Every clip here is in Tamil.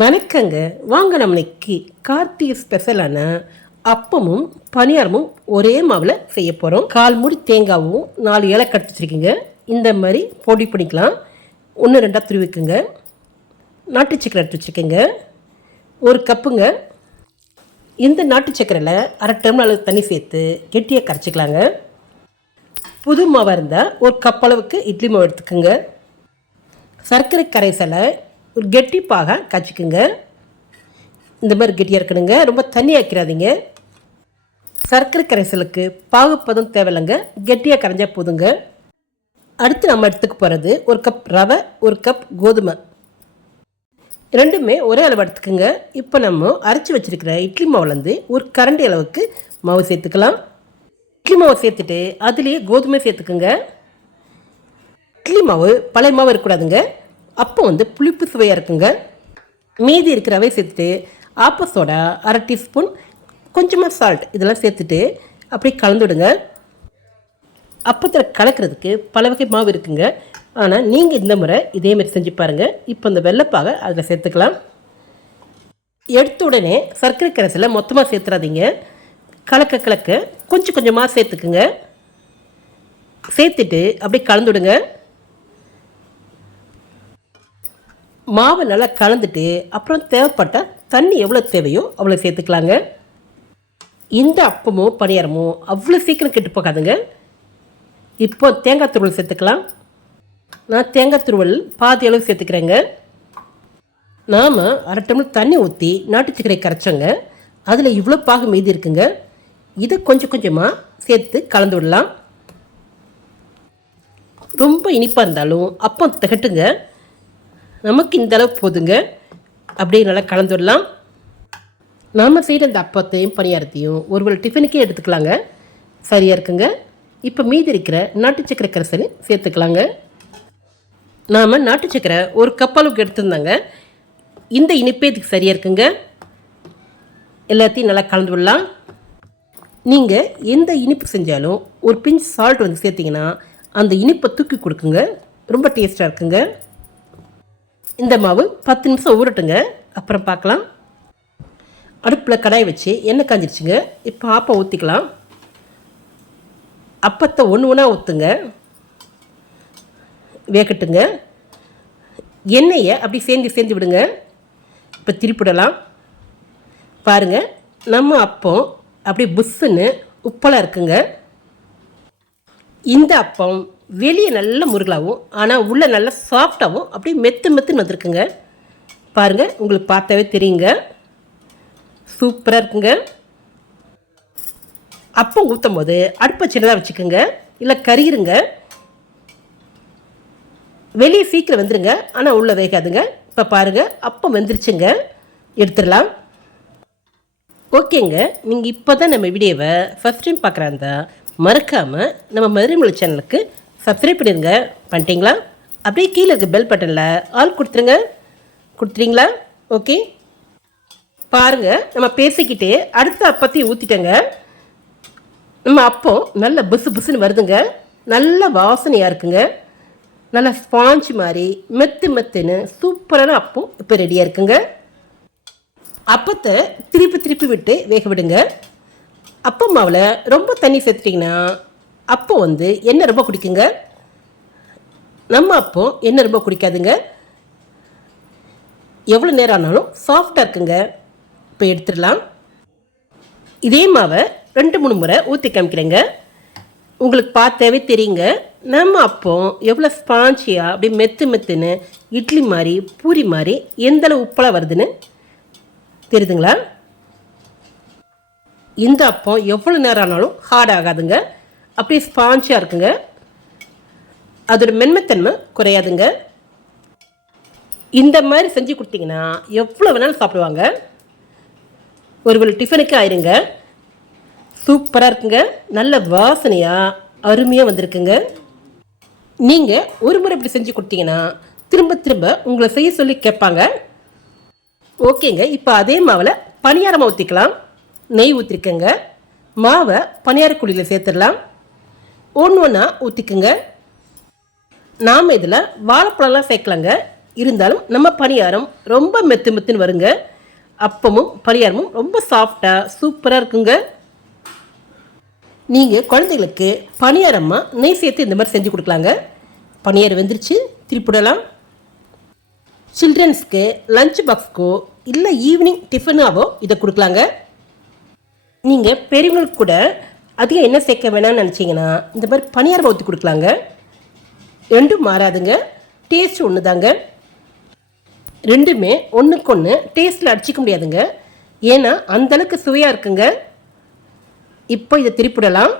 வணக்கங்க. வாங்க நம்ம இன்னைக்கு கார்த்திகை ஸ்பெஷலான அப்பமும் பணியாரமும் ஒரே மாவில் செய்ய போகிறோம் கால் மூடி தேங்காவும் நாலு ஏலக்காய் எடுத்து வச்சுருக்கீங்க. இந்த மாதிரி பொடி பண்ணிக்கலாம். ஒன்று ரெண்டாக துருவிக்குங்க நாட்டு சக்கரை எடுத்து வச்சுருக்கீங்க. ஒரு கப்புங்க. இந்த நாட்டு சக்கரையில் அரை டம்ளர் அளவு தண்ணி சேர்த்து கெட்டியாக கரைச்சிக்கலாங்க. புது மாவாக இருந்தால் ஒரு கப் அளவுக்கு இட்லி மாவு எடுத்துக்கோங்க. சர்க்கரை கரைசலை ஒரு கெட்டிப்பாக காய்ச்சிக்குங்க. இந்த மாதிரி கெட்டியாக இருக்கணுங்க. ரொம்ப தண்ணி ஆக்கிறாதீங்க சர்க்கரை கரைசலுக்கு பாகுப்பதம் தேவையில்லைங்க. கெட்டியாக கரைஞ்சால் போதுங்க. அடுத்து நம்ம எடுத்துக்க போகிறது ஒரு கப் ரவை ஒரு கப் கோதுமை. ரெண்டுமே ஒரே அளவு எடுத்துக்கோங்க. இப்போ நம்ம அரைச்சி வச்சிருக்கிற இட்லி மாவுலேருந்து ஒரு கரண்டி அளவுக்கு மாவு சேர்த்துக்கலாம். இட்லி மாவு சேர்த்துட்டு அதுலேயே கோதுமை சேர்த்துக்குங்க. இட்லி மாவு பழைய மாவு இருக்கக்கூடாதுங்க. அப்போ வந்து புளிப்பு சுவையாக இருக்குங்க. மீதி இருக்கிற சேர்த்துட்டு ஆப்ப சோடா அரை டீஸ்பூன் கொஞ்சமாக சால்ட் இதெல்லாம் சேர்த்துட்டு அப்படியே கலந்துவிடுங்க அப்பத்தில் கலக்கிறதுக்கு பல வகை மாவு இருக்குங்க. ஆனால் நீங்கள் இந்த முறை இதே மாதிரி செஞ்சு பாருங்கள் இப்போ இந்த வெள்ளைப்பாக அதில் சேர்த்துக்கலாம். எடுத்த உடனே சர்க்கரை கரைசலை மொத்தமாக சேர்த்துறாதீங்க. கலக்க கலக்க கொஞ்சம் கொஞ்சமாக சேர்த்துக்குங்க. சேர்த்துட்டு அப்படியே கலந்து விடுங்க மாவை நல்லா கலந்துட்டு அப்புறம் தேவைப்பட்ட தண்ணி எவ்வளோ தேவையோ அவ்வளோ சேர்த்துக்கலாங்க. இந்த அப்பமோ பணியாரமோ அவ்வளோ சீக்கிரம் கெட்டு போகாதுங்க. இப்போ தேங்காய் துருவல் சேர்த்துக்கலாம். நான் தேங்காய் துருவல் பாதி அளவு சேர்த்துக்கிறேங்க. நாம் அரை டம்ளர் தண்ணி ஊற்றி நாட்டு சர்க்கரை கரைச்சோங்க. அதில் இவ்வளோ பாகு மீதி இருக்குங்க. இதை கொஞ்சம் கொஞ்சமாக சேர்த்து கலந்து விடலாம். ரொம்ப இனிப்பாக இருந்தாலும் அப்பம் திகட்டுங்க. நமக்கு இந்த அளவு போதுங்க. அப்படியே நல்லா கலந்து விடலாம் நாம் செய்கிற இந்த அப்பத்தையும் பணியாரத்தையும் ஒருவேளை டிஃபனுக்கே எடுத்துக்கலாங்க. சரியாக இருக்குங்க. இப்போ மீதி இருக்கிற நாட்டு சக்கரை கரைசல் சேர்த்துக்கலாங்க. நாம் நாட்டு சக்கரை ஒரு கப் அளவுக்கு எடுத்திருந்தாங்க. இந்த இனிப்பே இதுக்கு சரியாக இருக்குங்க. எல்லாத்தையும் நல்லா கலந்து விடலாம் நீங்கள் எந்த இனிப்பு செஞ்சாலும் ஒரு பிஞ்ச் சால்ட் வந்து சேர்த்திங்கன்னா அந்த இனிப்பை தூக்கி கொடுக்குங்க. ரொம்ப டேஸ்ட்டாக இருக்குங்க. இந்த மாவு பத்து நிமிஷம் ஊறட்டுங்க. அப்புறம் பார்க்கலாம். அடுப்பில் கடாய் வச்சு எண்ணெய் காஞ்சிருச்சுங்க. இப்போ ஆப்பம் ஊற்றிக்கலாம் அப்பத்தை ஒன்று ஒன்றா ஊற்றுங்க வேகட்டுங்க. எண்ணெயை அப்படி சேர்ந்து சேர்ந்து விடுங்க. இப்போ திருப்பிடலாம். பாருங்கள் நம்ம அப்பம் அப்படியே புஷ்ஷுன்னு உப்பலாக இருக்குங்க. இந்த அப்பம் வெளியே நல்ல முருகலாகவும் ஆனால் உள்ளே நல்ல சாஃப்டாகவும் அப்படியே மெத்து மெத்துன்னு வந்திருக்குங்க. பாருங்கள் உங்களுக்கு பார்த்தாவே தெரியுங்க. சூப்பராக இருக்குங்க. அப்பம் ஊற்றும் போது அடுப்பை சின்னதாக வச்சுக்கோங்க. இல்லை கறியிருங்க வெளியே சீக்கிரம் வந்துருங்க. ஆனால் உள்ளே வேகாதுங்க. இப்போ பாருங்கள் அப்பம் வெந்துருச்சுங்க. எடுத்துடலாம். ஓகேங்க நீங்கள் இப்போ தான் நம்ம வீடியோவை ஃபஸ்ட் டைம் பார்க்குறாந்தா மறக்காமல் நம்ம மதுரை மொழி சேனலுக்கு சப்ஸ்கிரைப் பண்ணிடுங்க. பண்ணிட்டீங்களா? அப்படியே கீழே இருக்க பெல் பட்டனில் ஆல் கொடுத்துருங்க. கொடுத்துறீங்களா ஓகே பாருங்கள் நம்ம பேசிக்கிட்டே அடுத்த அப்பத்தையும் ஊற்றிட்டேங்க நம்ம அப்போ நல்ல புசு புசுன்னு வருதுங்க. நல்ல வாசனையாக இருக்குங்க. நல்ல ஸ்பாஞ்ச் மாதிரி மெத்து மெத்துன்னு சூப்பரான அப்பம் இப்போ ரெடியாக இருக்குங்க. அப்பத்தை திருப்பி திருப்பி விட்டு வேக விடுங்க. அப்பம் மாவில் ரொம்ப தண்ணி சேர்த்துட்டிங்கன்னா அப்போ வந்து எண்ணெய் ரொம்ப குடிக்குங்க? நம்ம அப்போ எண்ணெய் ரொம்ப குடிக்காதுங்க? எவ்வளோ நேரம் ஆனாலும் சாஃப்டாக இருக்குங்க. இப்போ எடுத்துடலாம். இதே மாவை ரெண்டு மூணு முறை ஊற்றி காமிக்கிறேங்க. உங்களுக்கு பார்த்தாவே தெரியுங்க. நம்ம அப்போ எவ்வளோ ஸ்பாஞ்சியாக அப்படியே மெத்து மெத்துன்னு இட்லி மாதிரி பூரி மாதிரி எந்த அளவு வருதுன்னு தெரியுதுங்களா? இந்த அப்பம் எவ்வளோ நேரம் ஆனாலும் ஹார்ட் ஆகாதுங்க. அப்படியே ஸ்பாஞ்சாக இருக்குங்க. அதோட மென்மைத்தன்மை குறையாதுங்க. இந்த மாதிரி செஞ்சு கொடுத்தீங்கன்னா எவ்வளோ வேணாலும் சாப்பிடுவாங்க. ஒருவேளை டிஃபனுக்கு ஆயிருங்க. சூப்பராக இருக்குங்க. நல்ல வாசனையாக அருமையாக வந்திருக்குங்க. நீங்கள் ஒரு முறை இப்படி செஞ்சு கொடுத்தீங்கன்னா திரும்ப திரும்ப உங்களை செய்ய சொல்லி கேட்பாங்க. ஓகேங்க. இப்போ அதே மாவில் பணியாரமாக ஊற்றிக்கலாம் நெய் ஊற்றிருக்கேங்க மாவை பணியார குழியில் சேர்த்துடலாம். ஒன்று ஒன்றா ஊற்றிக்குங்க நாம் இதில் வாழைப்பழம்லாம் சேர்க்கலாங்க. இருந்தாலும் நம்ம பணியாரம் ரொம்ப மெத்து மெத்துன்னு வருங்க. அப்பமும் பணியாரமும் ரொம்ப சாஃப்டாக சூப்பராக இருக்குங்க. நீங்கள் குழந்தைகளுக்கு பணியாரமாக நெய் சேர்த்து இந்த மாதிரி செஞ்சு கொடுக்கலாங்க. பணியாரம் வெந்துருச்சு திருப்பிடலாம். சில்ட்ரன்ஸ்க்கு லஞ்ச் பாக்ஸ்க்கோ இல்லை ஈவினிங் டிஃபனாவோ இதை கொடுக்கலாங்க. நீங்கள் பெரியவங்களுக்கு கூட அதிகம் என்ன சேர்க்க வேணாம்னு நினச்சிங்கன்னா இந்த மாதிரி பணியாரம் ஊற்றி கொடுக்கலாங்க. ரெண்டும் மாறாதுங்க. டேஸ்ட் ஒன்று தாங்க ரெண்டுமே ஒன்றுக்கு ஒன்று டேஸ்ட்டில் அடிச்சிக்க முடியாதுங்க. ஏன்னா அந்தளவுக்கு சுவையாக இருக்குங்க. இப்போ இதை திருப்பிடலாம்.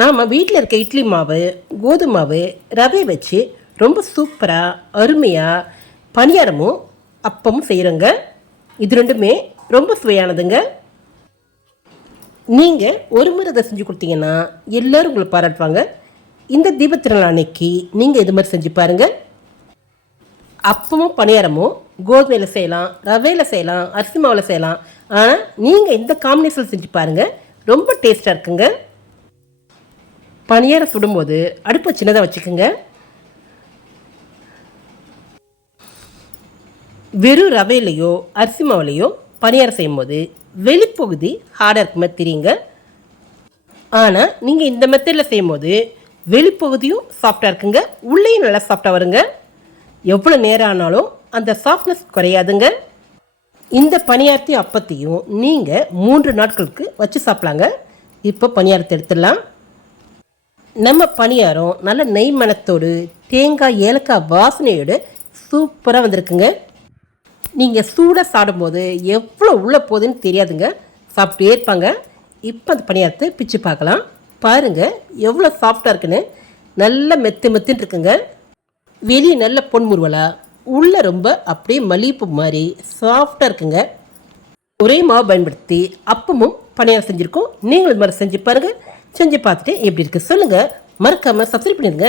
நாம் வீட்டில் இருக்க இட்லி மாவு கோதுமை மாவு ரவை வச்சு ரொம்ப சூப்பராக அருமையாக பணியாரமும் அப்பமும் செய்கிறோங்க இது ரெண்டுமே ரொம்ப சுவையானதுங்க. நீங்கள் ஒரு முறை அதை செஞ்சு கொடுத்தீங்கன்னா எல்லோரும் உங்களை பாராட்டுவாங்க. இந்த தீபத்திருநாள் அன்னைக்கு நீங்கள் இது மாதிரி செஞ்சு பாருங்கள் அப்பமும் பணியாரமும் கோதுமையில் செய்யலாம் ரவையில் செய்யலாம் அரிசி மாவில் செய்யலாம். ஆனால் நீங்கள் இந்த காம்பினேஷன் செஞ்சு பாருங்கள் ரொம்ப டேஸ்ட்டாக இருக்குங்க. பணியாரம் சுடும்போது அடுப்பை சின்னதாக வச்சுக்கோங்க. வெறும் ரவையிலையோ அரிசி மாவுலையோ பணியாரம் செய்யும்போது வெளிப்பகுதி ஹார்டாக இருக்க மாதிரி தெரியுங்க. ஆனால் நீங்கள் இந்த மெத்தடில் செய்யும்போது வெளிப்பகுதியும் சாஃப்டாக இருக்குங்க. உள்ளேயும் நல்லா சாஃப்டாக வருங்க. எவ்வளோ நேரம் ஆனாலும் அந்த சாஃப்ட்னஸ் குறையாதுங்க. இந்த பணியாரத்தையும் அப்பத்தையும் நீங்கள் மூன்று நாட்களுக்கு வச்சு சாப்பிட்லாங்க. இப்போ பணியாரத்தை எடுத்துடலாம். நம்ம பணியாரம் நல்ல நெய் மணத்தோடு தேங்காய் ஏலக்காய் வாசனையோடு சூப்பராக வந்திருக்குங்க. நீங்கள் சூடாக சாப்பிடும்போது எவ்வளோ உள்ளே போகுதுன்னு தெரியாதுங்க. சாப்பிட்டே இருப்பாங்க. இப்போ அந்த பணியாரத்தை பிச்சு பார்க்கலாம். பாருங்கள் எவ்வளோ சாஃப்டாக இருக்குன்னு. நல்ல மெத்து மெத்துன்னு இருக்குங்க. வெளியே நல்ல பொன்முருவலா உள்ளே ரொம்ப அப்படியே மல்லிகைப்பூ மாதிரி சாஃப்டாக இருக்குங்க. ஒரே மாவு பயன்படுத்தி அப்பமும் பணியாரம் செஞ்சுருக்கோம். நீங்களும் இது மாதிரி செஞ்சு பாருங்கள் செஞ்சு பார்த்துட்டு எப்படி இருக்குது சொல்லுங்கள் மறக்காமல் சப்ஸ்கிரைப் பண்ணிடுங்க.